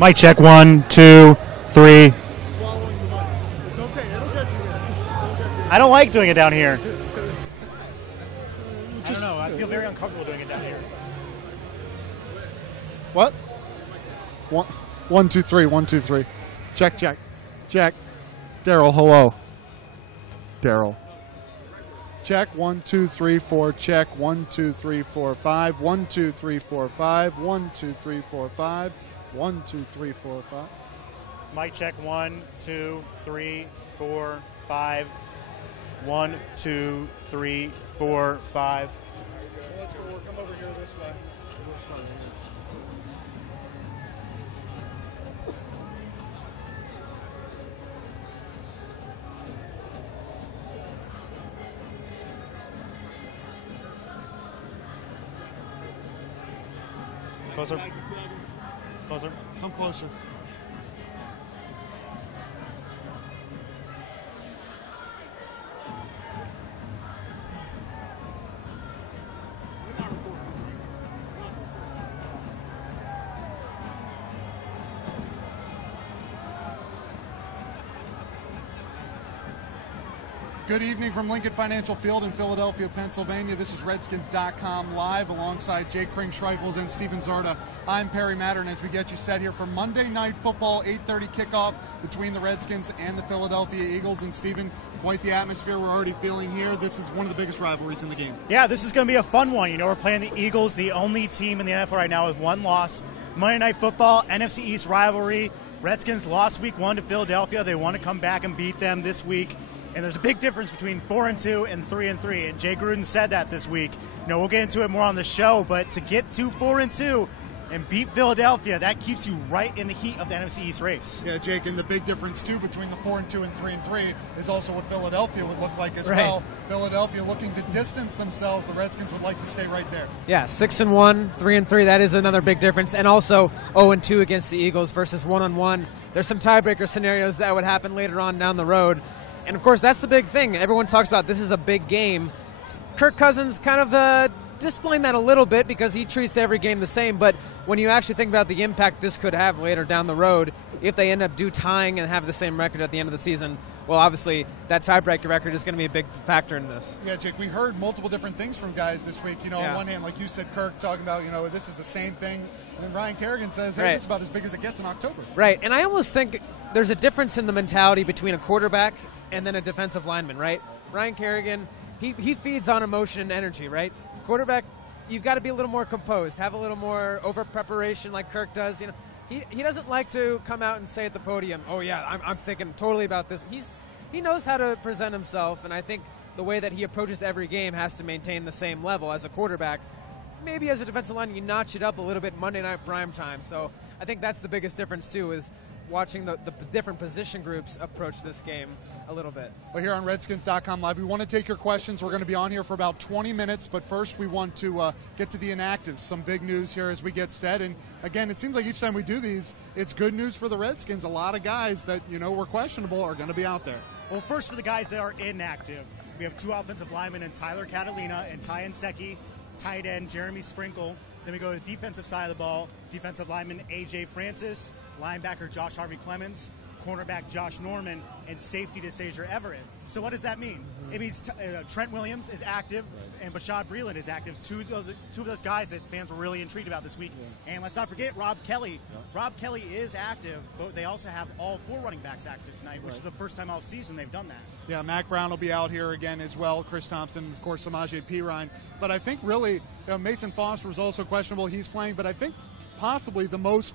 Mic check, 1, 2, 3. I don't like doing it down here. I don't know. I feel very uncomfortable doing it down here. What? 1, 2, 3. 1, 2, 3. Check. Daryl, hello. Daryl. Check. 1, 2, 3, 4. Check. 1, 2, 3, 4, 5. 1, 2, 3, 4, 5. 1, 2, 3, 4, 5. 1, 2, 3, 4, 5. Mic check, 1, 2, 3, 4, 5. 1, 2, 3, 4, 5. Let's go. Come over here this way. Closer. Closer. Come closer. Good evening from Lincoln Financial Field in Philadelphia, Pennsylvania. This is Redskins.com live alongside Jake Kring-Schreifels and Steven Zarda. I'm Perry Mattern as we get you set here for Monday Night Football, 8:30 kickoff between the Redskins and the Philadelphia Eagles. And Steven, quite the atmosphere we're already feeling here. This is one of the biggest rivalries in the game. Yeah, this is going to be a fun one. You know, we're playing the Eagles, the only team in the NFL right now with one loss. Monday Night Football, NFC East rivalry. Redskins lost week 1 to Philadelphia. They want to come back and beat them this week. And there's a big difference between 4-2 and 3-3. And Jay Gruden said that this week. You know, we'll get into it more on the show, but to get to 4-2 and beat Philadelphia, that keeps you right in the heat of the NFC East race. Yeah, Jake, and the big difference, too, between the 4-2 and 3-3 is also what Philadelphia would look like as well. Philadelphia looking to distance themselves. The Redskins would like to stay right there. Yeah, 6-1, 3-3, that is another big difference. And also 0-2 against the Eagles versus 1-1. There's some tiebreaker scenarios that would happen later on down the road. And, of course, that's the big thing. Everyone talks about this is a big game. Kirk Cousins kind of displaying that a little bit because he treats every game the same. But when you actually think about the impact this could have later down the road, if they end up tying and have the same record at the end of the season, well, obviously that tiebreaker record is going to be a big factor in this. Yeah, Jake, we heard multiple different things from guys this week. You know, on one hand, like you said, Kirk talking about, you know, this is the same thing. And then Ryan Kerrigan says, hey, this is about as big as it gets in October. Right, and I almost think there's a difference in the mentality between a quarterback and then a defensive lineman, right? Ryan Kerrigan, he feeds on emotion and energy, right? Quarterback, you've got to be a little more composed, have a little more over-preparation like Kirk does. You know, he doesn't like to come out and say at the podium, oh, yeah, I'm thinking totally about this. He knows how to present himself, and I think the way that he approaches every game has to maintain the same level as a quarterback. Maybe as a defensive lineman, you notch it up a little bit Monday night prime time. So I think that's the biggest difference, too, is watching the different position groups approach this game a little bit. Well, here on Redskins.com Live, we want to take your questions. We're going to be on here for about 20 minutes, but first we want to get to the inactives. Some big news here as we get set. And, again, it seems like each time we do these, it's good news for the Redskins. A lot of guys that, you know, were questionable are going to be out there. Well, first for the guys that are inactive, we have 2 offensive linemen in Tyler Catalina and Ty Nseki, tight end Jeremy Sprinkle. Then we go to the defensive side of the ball, defensive lineman A.J. Francis, linebacker Josh Harvey-Clemens, cornerback Josh Norman, and safety DeSager Everett. So what does that mean? It means Trent Williams is active and Bashad Breeland is active. Two of those guys that fans were really intrigued about this week. Yeah. And let's not forget Rob Kelly. Yeah. Rob Kelly is active, but they also have all 4 running backs active tonight, which is the first time all season they've done that. Yeah, Mac Brown will be out here again as well. Chris Thompson, of course, Samaje Perine. But I think really Mason Foster was also questionable. He's playing, but I think possibly the most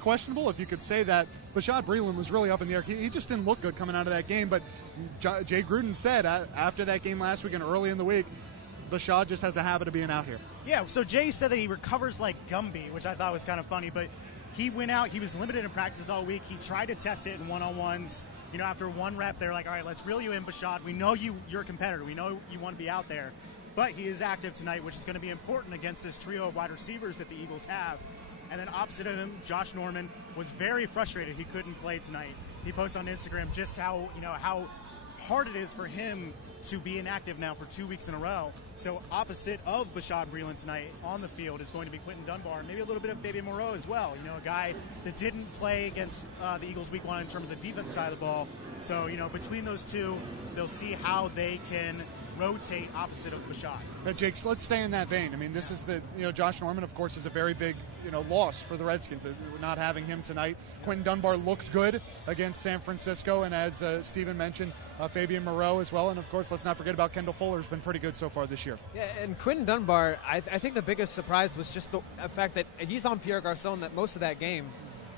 questionable, if you could say that, Bashad Breeland was really up in the air. He just didn't look good coming out of that game. But Jay Gruden said after that game last week and early in the week, Bashad just has a habit of being out here. Yeah, so Jay said that he recovers like Gumby, which I thought was kind of funny. But he went out. He was limited in practices all week. He tried to test it in one-on-ones. You know, after 1 rep, they're like, all right, let's reel you in, Bashad. We know you're a competitor. We know you want to be out there. But he is active tonight, which is going to be important against this trio of wide receivers that the Eagles have. And then opposite of him, Josh Norman was very frustrated he couldn't play tonight. He posted on Instagram just how hard it is for him to be inactive now for 2 weeks in a row. So opposite of Bashaud Breeland tonight on the field is going to be Quinton Dunbar, maybe a little bit of Fabian Moreau as well. A guy that didn't play against the Eagles week 1 in terms of the defense side of the ball. So, between those two, they'll see how they can rotate opposite of Bashaud. Jake, let's stay in that vein. I mean, this is Josh Norman, of course, is a very big, loss for the Redskins. Not having him tonight. Quinton Dunbar looked good against San Francisco, and as Steven mentioned, Fabian Moreau as well. And, of course, let's not forget about Kendall Fuller's been pretty good so far this year. Yeah, and Quinton Dunbar, I think the biggest surprise was just the fact that he's on Pierre Garçon that most of that game,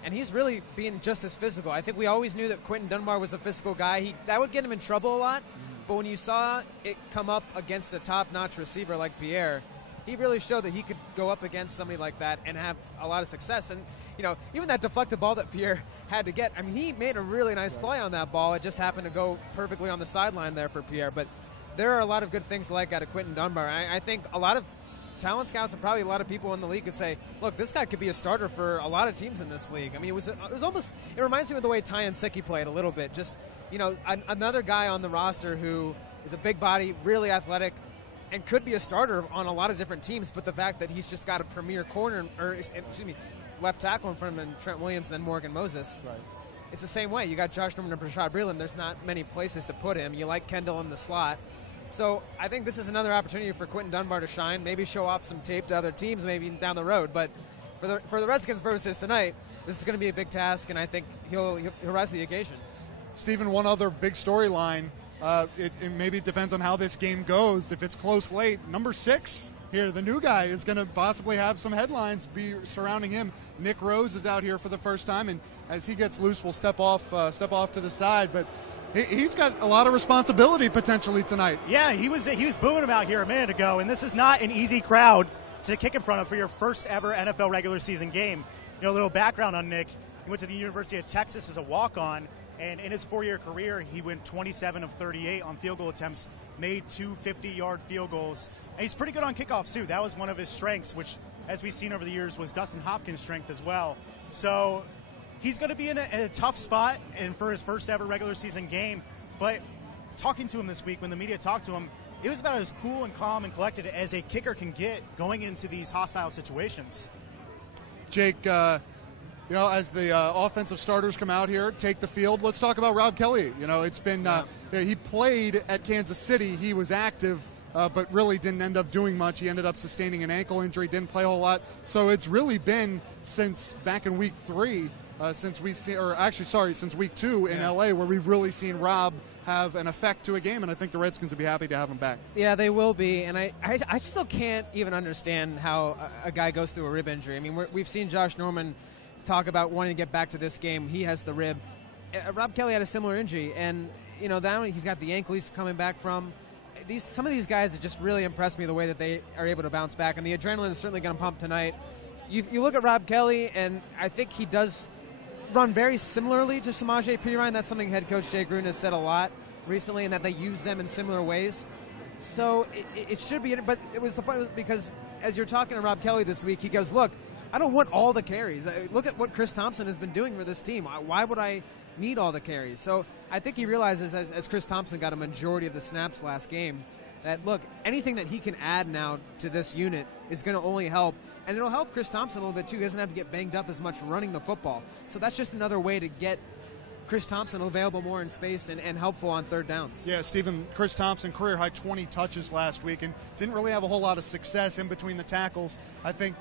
and he's really being just as physical. I think we always knew that Quinton Dunbar was a physical guy. That would get him in trouble a lot. But when you saw it come up against a top-notch receiver like Pierre, he really showed that he could go up against somebody like that and have a lot of success. And, even that deflected ball that Pierre had to get, I mean, he made a really nice play on that ball. It just happened to go perfectly on the sideline there for Pierre. But there are a lot of good things to like out of Quinton Dunbar. I think a lot of talent scouts and probably a lot of people in the league could say, look, this guy could be a starter for a lot of teams in this league. I mean, it reminds me of the way Ty Nseki played a little bit. Just, another guy on the roster who is a big body, really athletic, and could be a starter on a lot of different teams, but the fact that he's just got a premier left tackle in front of him, and Trent Williams, and then Morgan Moses. Right. It's the same way. You got Josh Norman and Bashaud Breeland. There's not many places to put him. You like Kendall in the slot. So I think this is another opportunity for Quinton Dunbar to shine, maybe show off some tape to other teams maybe down the road. But for the Redskins purposes tonight, this is going to be a big task, and I think he'll rise to the occasion. Steven, one other big storyline. It maybe depends on how this game goes. If it's close late, number 6 here, the new guy, is going to possibly have some headlines be surrounding him. Nick Rose is out here for the first time, and as he gets loose, we'll step off to the side. But he's got a lot of responsibility potentially tonight. Yeah, he was booing him out here a minute ago, and this is not an easy crowd to kick in front of for your first ever NFL regular season game. A little background on Nick. He went to the University of Texas as a walk-on. And in his 4-year career, he went 27 of 38 on field goal attempts, made 2 50-yard field goals. And he's pretty good on kickoffs, too. That was one of his strengths, which, as we've seen over the years, was Dustin Hopkins' strength as well. So he's going to be in a tough spot and for his first ever regular season game. But talking to him this week, when the media talked to him, it was about as cool and calm and collected as a kicker can get going into these hostile situations. Jake, as the offensive starters come out here, take the field, let's talk about Rob Kelly. It's been he played at Kansas City. He was active, but really didn't end up doing much. He ended up sustaining an ankle injury, didn't play a whole lot. So it's really been since back in week 3, since week 2 in LA, where we've really seen Rob have an effect to a game, and I think the Redskins will be happy to have him back. Yeah, they will be, and I still can't even understand how a guy goes through a rib injury. I mean, we've seen Josh Norman talk about wanting to get back to this game. He has the rib. Rob Kelly had a similar injury, and now he's got the ankle he's coming back from. Some of these guys have just really impressed me the way that they are able to bounce back, and the adrenaline is certainly going to pump tonight. You look at Rob Kelly, and I think he does run very similarly to Samaje Perine. That's something head coach Jay Gruden has said a lot recently, and that they use them in similar ways. So it should be, but it was the fun because as you're talking to Rob Kelly this week, he goes, look, I don't want all the carries. Look at what Chris Thompson has been doing for this team. Why would I need all the carries? So I think he realizes, as Chris Thompson got a majority of the snaps last game, that, look, anything that he can add now to this unit is going to only help. And it'll help Chris Thompson a little bit, too. He doesn't have to get banged up as much running the football. So that's just another way to get Chris Thompson available more in space and helpful on third downs. Yeah, Stephen, Chris Thompson, career high 20 touches last week, and didn't really have a whole lot of success in between the tackles. I think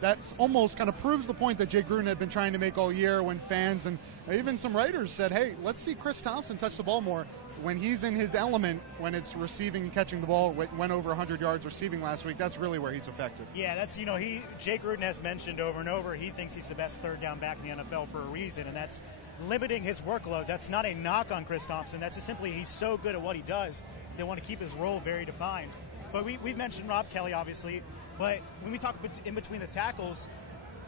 that's almost kind of proves the point that Jay Gruden had been trying to make all year when fans and even some writers said, hey, let's see Chris Thompson touch the ball more. When he's in his element, when it's receiving and catching the ball, went over 100 yards receiving last week, that's really where he's effective. Yeah, that's, Jay Gruden has mentioned over and over, he thinks he's the best third down back in the NFL for a reason, and that's limiting his workload. That's not a knock on Chris Thompson. That's just simply he's so good at what he does, they want to keep his role very defined. But we've mentioned Rob Kelly, obviously, but when we talk in between the tackles,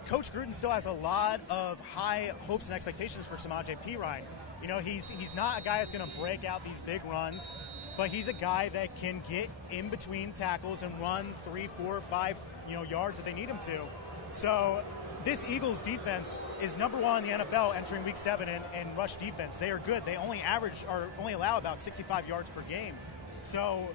Coach Gruden still has a lot of high hopes and expectations for Samaje Perine. He's not a guy that's going to break out these big runs, but he's a guy that can get in between tackles and run 3, 4, 5, yards that they need him to. So this Eagles defense is number 1 in the NFL entering Week 7 in rush defense. They are good. They only allow about 65 yards per game. So,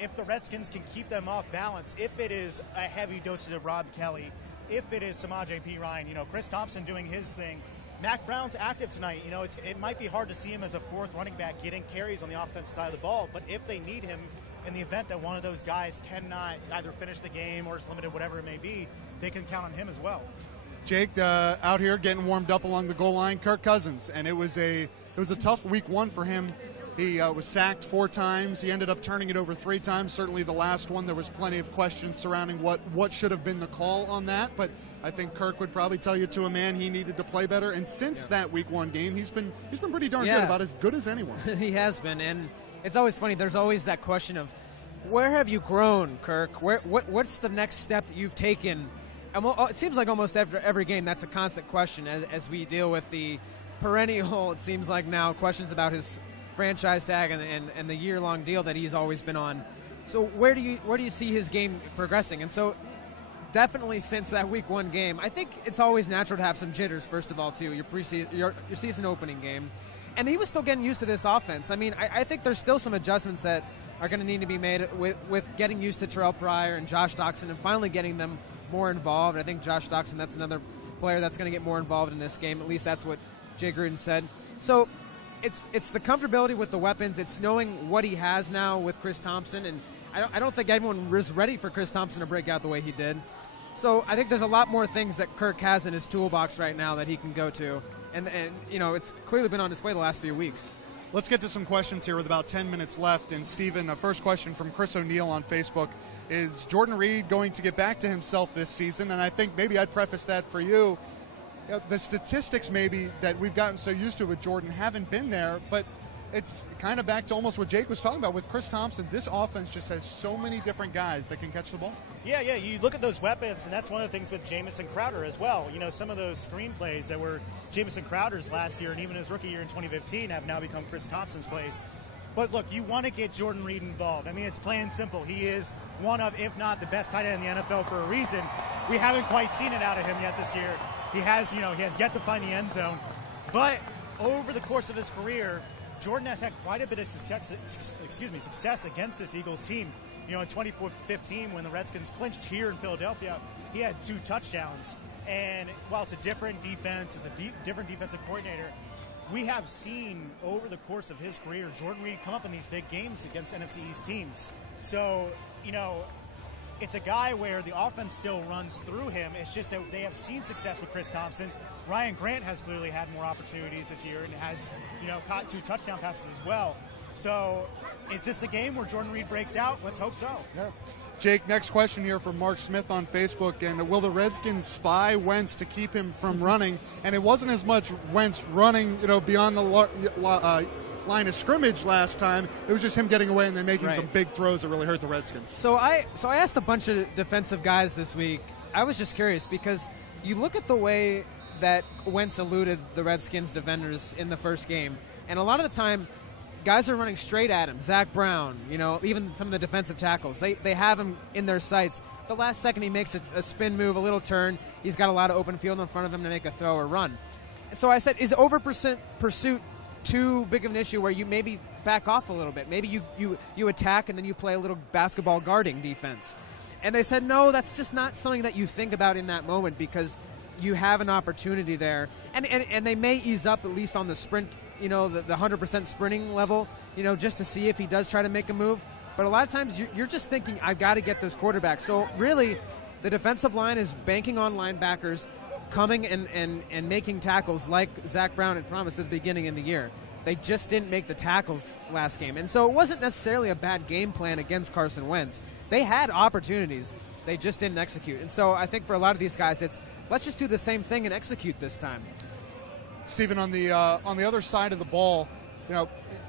if the Redskins can keep them off balance, if it is a heavy dosage of Rob Kelly, if it is Samaje Perine, Chris Thompson doing his thing, Mac Brown's active tonight. It might be hard to see him as a 4th running back getting carries on the offensive side of the ball, but if they need him in the event that one of those guys cannot either finish the game or is limited, whatever it may be, they can count on him as well. Jake, out here getting warmed up along the goal line, Kirk Cousins, and it was a tough week 1 for him. He was sacked 4 times. He ended up turning it over 3 times. Certainly the last one, there was plenty of questions surrounding what should have been the call on that. But I think Kirk would probably tell you to a man he needed to play better. And since that Week 1 game, he's been pretty darn good, about as good as anyone. He has been, and it's always funny. There's always that question of, where have you grown, Kirk? What's the next step that you've taken? And it seems like almost after every game, that's a constant question as we deal with the perennial, it seems like now, questions about his franchise tag and the year-long deal that he's always been on. So where do you see his game progressing? And so definitely since that Week 1 game, I think it's always natural to have some jitters, first of all, too, your season opening game. And he was still getting used to this offense. I mean, I think there's still some adjustments that are going to need to be made with getting used to Terrell Pryor and Josh Doctson and finally getting them more involved. I think Josh Doctson, that's another player that's going to get more involved in this game. At least that's what Jay Gruden said. So it's the comfortability with the weapons. It's knowing what he has now with Chris Thompson. And I don't think anyone was ready for Chris Thompson to break out the way he did. So I think there's a lot more things that Kirk has in his toolbox right now that he can go to. And it's clearly been on display the last few weeks. Let's get to some questions here with about 10 minutes left. And, Stephen, a first question from Chris O'Neill on Facebook. Is Jordan Reed going to get back to himself this season? And I think maybe I'd preface that for you. The statistics maybe that we've gotten so used to with Jordan haven't been there, but it's kind of back to almost what Jake was talking about with Chris Thompson. This offense just has so many different guys that can catch the ball. Yeah, you look at those weapons, and that's one of the things with Jamison Crowder as well. Some of those screenplays that were Jamison Crowder's last year and even his rookie year in 2015 have now become Chris Thompson's plays. But look, you want to get Jordan Reed involved. I mean, it's plain and simple. He is one of, if not the best tight end in the NFL for a reason. We haven't quite seen it out of him yet this year. He has yet to find the end zone. But over the course of his career, Jordan has had quite a bit of success against this Eagles team. In 2015, when the Redskins clinched here in Philadelphia, he had 2 touchdowns. And while it's a different defense, it's a different defensive coordinator, we have seen over the course of his career Jordan Reed come up in these big games against NFC East teams. So, it's a guy where the offense still runs through him. It's just that they have seen success with Chris Thompson. Ryan Grant has clearly had more opportunities this year and has, caught 2 touchdown passes as well. So is this the game where Jordan Reed breaks out? Let's hope so. Yeah. Jake, next question here from Mark Smith on Facebook. And will the Redskins spy Wentz to keep him from running? And it wasn't as much Wentz running, beyond the line of scrimmage last time. It was just him getting away and then making some big throws that really hurt the Redskins. So I asked a bunch of defensive guys this week. I was just curious because you look at the way that Wentz eluded the Redskins defenders in the first game, and a lot of the time guys are running straight at him. Zach Brown, even some of the defensive tackles, they have him in their sights. The last second he makes a spin move, a little turn. He's got a lot of open field in front of him to make a throw or run. So I said, is over pursuit too big of an issue where you maybe back off a little bit? Maybe you attack and then you play a little basketball guarding defense. And they said, no, that's just not something that you think about in that moment because you have an opportunity there. And they may ease up at least on the sprint, the 100% sprinting level, just to see if he does try to make a move. But a lot of times you're just thinking, I've got to get this quarterback. So really, the defensive line is banking on linebackers coming and making tackles like Zach Brown had promised at the beginning of the year. They just didn't make the tackles last game. And so it wasn't necessarily a bad game plan against Carson Wentz. They had opportunities. They just didn't execute. And so I think for a lot of these guys, it's let's just do the same thing and execute this time. Stephen, on the other side of the ball,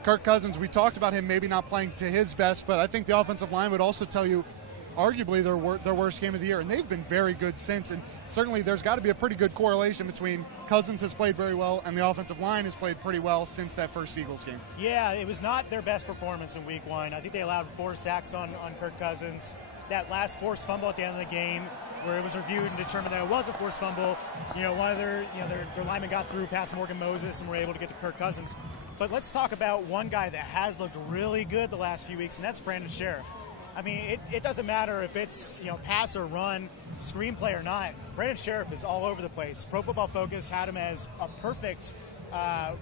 Kirk Cousins, we talked about him maybe not playing to his best, but I think the offensive line would also tell you arguably their worst game of the year, and they've been very good since. And certainly there's got to be a pretty good correlation between Cousins has played very well and the offensive line has played pretty well since that first Eagles game. Yeah, it was not their best performance in Week 1. I think they allowed 4 sacks on Kirk Cousins. that last forced fumble at the end of the game, where it was reviewed and determined that it was a forced fumble. One of their linemen got through past Morgan Moses and were able to get to Kirk Cousins. But let's talk about one guy that has looked really good the last few weeks, and that's Brandon Sheriff. I mean, it doesn't matter if it's pass or run, screenplay or not. Brandon Sheriff is all over the place. Pro Football Focus had him as a perfect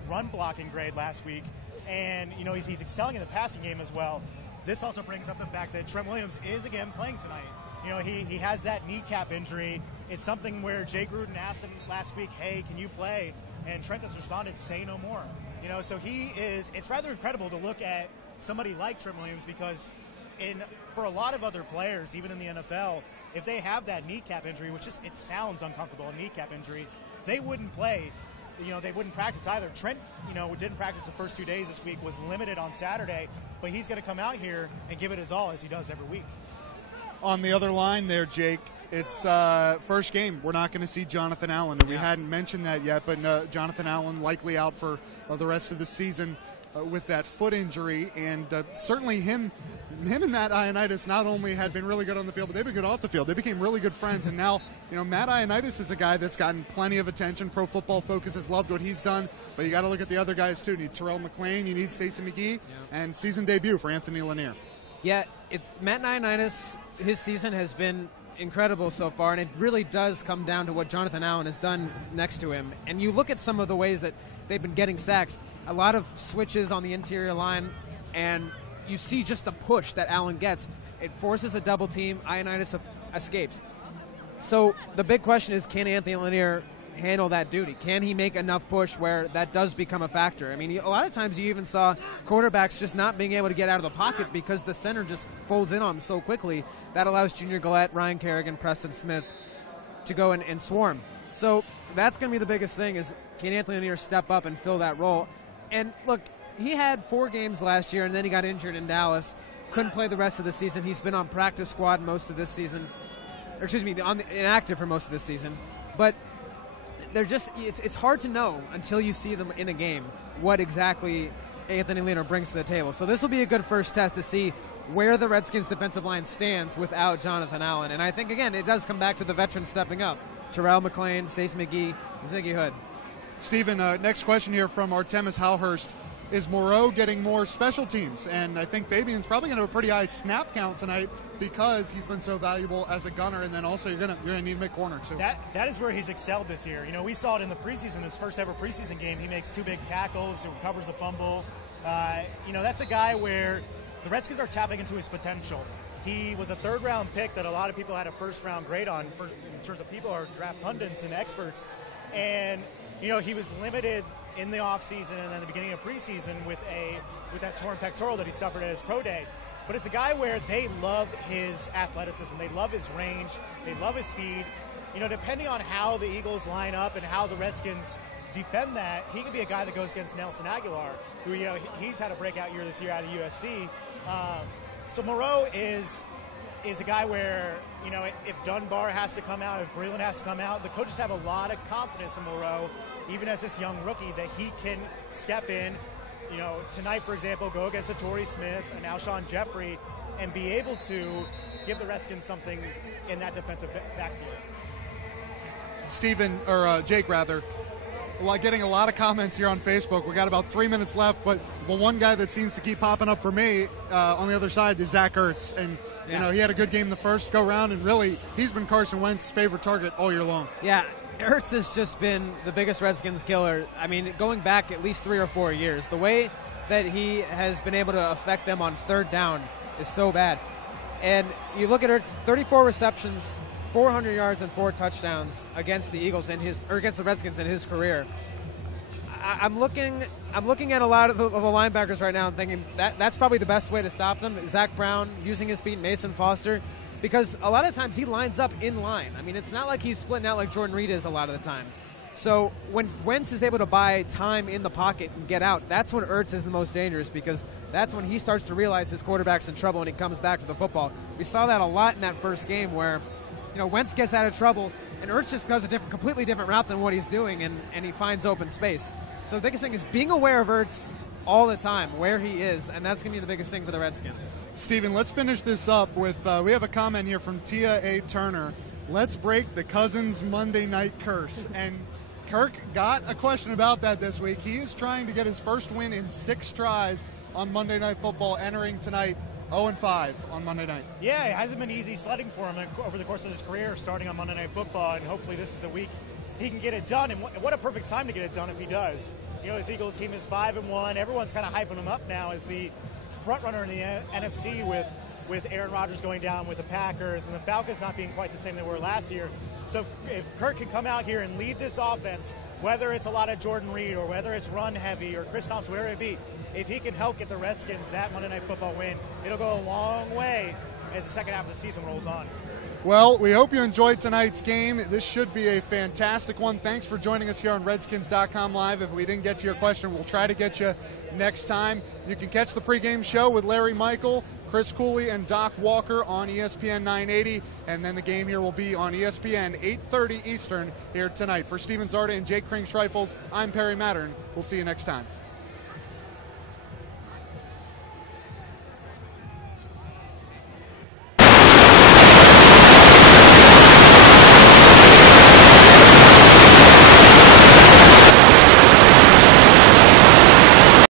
run blocking grade last week, and he's excelling in the passing game as well. This also brings up the fact that Trent Williams is again playing tonight. He has that kneecap injury. It's something where Jay Gruden asked him last week, "Hey, can you play?" And Trent has responded, "Say no more." So it's rather incredible to look at somebody like Trent Williams, because for a lot of other players, even in the NFL, if they have that kneecap injury, which it sounds uncomfortable, a kneecap injury, they wouldn't play. They wouldn't practice either. Trent, didn't practice the first 2 days this week, was limited on Saturday, but he's going to come out here and give it his all, as he does every week. On the other line there, Jake, it's first game. We're not going to see Jonathan Allen, and we hadn't mentioned that yet, but Jonathan Allen likely out for the rest of the season with that foot injury, and certainly him and Matt Ioannidis not only had been really good on the field, but they've been good off the field. They became really good friends, and now Matt Ioannidis is a guy that's gotten plenty of attention. Pro Football Focus has loved what he's done, but you got to look at the other guys too. You need Terrell McClain, you need Stacey McGee, and season debut for Anthony Lanier. Yeah, it's Matt Ioannidis. His season has been incredible so far, and it really does come down to what Jonathan Allen has done next to him. And you look at some of the ways that they've been getting sacks, a lot of switches on the interior line, and you see just the push that Allen gets. It forces a double team. Ioannidis escapes. So the big question is, can Anthony Lanier handle that duty? Can he make enough push where that does become a factor? I mean, a lot of times you even saw quarterbacks just not being able to get out of the pocket because the center just folds in on him so quickly. That allows Junior Gillette, Ryan Kerrigan, Preston Smith to go and swarm. So that's going to be the biggest thing, is can Anthony Lanier step up and fill that role? And look, he had 4 games last year, and then he got injured in Dallas. Couldn't play the rest of the season. He's been on practice squad most of this season. Or excuse me, inactive for most of this season. But they're just, it's hard to know until you see them in a game what exactly Anthony Lanier brings to the table. So this will be a good first test to see where the Redskins defensive line stands without Jonathan Allen. And I think, again, it does come back to the veterans stepping up. Terrell McClain, Stacey McGee, Ziggy Hood. Stephen, next question here from Artemis Howhurst. Is Moreau getting more special teams? And I think Fabian's probably going to have a pretty high snap count tonight because he's been so valuable as a gunner, and then also you're going to need him at corner too. That is where he's excelled this year. We saw it in the preseason, his first ever preseason game. He makes 2 big tackles, he recovers a fumble. That's a guy where the Redskins are tapping into his potential. He was a 3rd-round pick that a lot of people had a 1st-round grade on in terms of people who are draft pundits and experts. And he was limited in the offseason and then the beginning of preseason with that torn pectoral that he suffered at his pro day. But it's a guy where they love his athleticism, they love his range, they love his speed. Depending on how the Eagles line up and how the Redskins defend that, he could be a guy that goes against Nelson Aguilar, who he's had a breakout year this year out of USC. So Moreau is a guy where, if Dunbar has to come out, if Breland has to come out, the coaches have a lot of confidence in Moreau, even as this young rookie, that he can step in, tonight, for example, go against a Torrey Smith, an Alshon Jeffrey, and be able to give the Redskins something in that defensive backfield. Stephen, or Jake rather, getting a lot of comments here on Facebook. We got about 3 minutes left, but the one guy that seems to keep popping up for me on the other side is Zach Ertz. And, he had a good game the first go-round, and really, he's been Carson Wentz's favorite target all year long. Yeah, Ertz has just been the biggest Redskins killer. I mean, going back at least 3 or 4 years, the way that he has been able to affect them on 3rd down is so bad. And you look at Ertz, 34 receptions, 400 yards and 4 touchdowns against the Eagles against the Redskins in his career. I'm looking at a lot of the linebackers right now and thinking that's probably the best way to stop them. Zach Brown using his feet, Mason Foster, because a lot of times he lines up in line. I mean, it's not like he's splitting out like Jordan Reed is a lot of the time. So when Wentz is able to buy time in the pocket and get out, that's when Ertz is the most dangerous, because that's when he starts to realize his quarterback's in trouble and he comes back to the football. We saw that a lot in that first game where, Wentz gets out of trouble and Ertz just goes a completely different route than what he's doing, and he finds open space. So the biggest thing is being aware of Ertz, all the time where he is, and that's going to be the biggest thing for the Redskins. Steven, let's finish this up with, we have a comment here from Tia A. Turner. Let's break the Cousins Monday night curse. And Kirk got a question about that this week. He is trying to get his first win in 6 tries on Monday Night Football, entering tonight 0-5 on Monday night. Yeah, it hasn't been easy sledding for him over the course of his career, starting on Monday Night Football, and hopefully this is the week he can get it done. And what a perfect time to get it done if he does. You know, his Eagles team is 5-1. Everyone's kind of hyping him up now as the front runner in the NFC with Aaron Rodgers going down with the Packers and the Falcons not being quite the same they were last year. So if Kirk can come out here and lead this offense, whether it's a lot of Jordan Reed or whether it's run heavy or Chris Thompson, whatever it be, if he can help get the Redskins that Monday Night Football win, it'll go a long way as the second half of the season rolls on. Well, we hope you enjoyed tonight's game. This should be a fantastic one. Thanks for joining us here on Redskins.com Live. If we didn't get to your question, we'll try to get you next time. You can catch the pregame show with Larry Michael, Chris Cooley, and Doc Walker on ESPN 980. And then the game here will be on ESPN 8:30 Eastern here tonight. For Steven Zarda and Jake Kring-Schreifels, I'm Perry Mattern. We'll see you next time.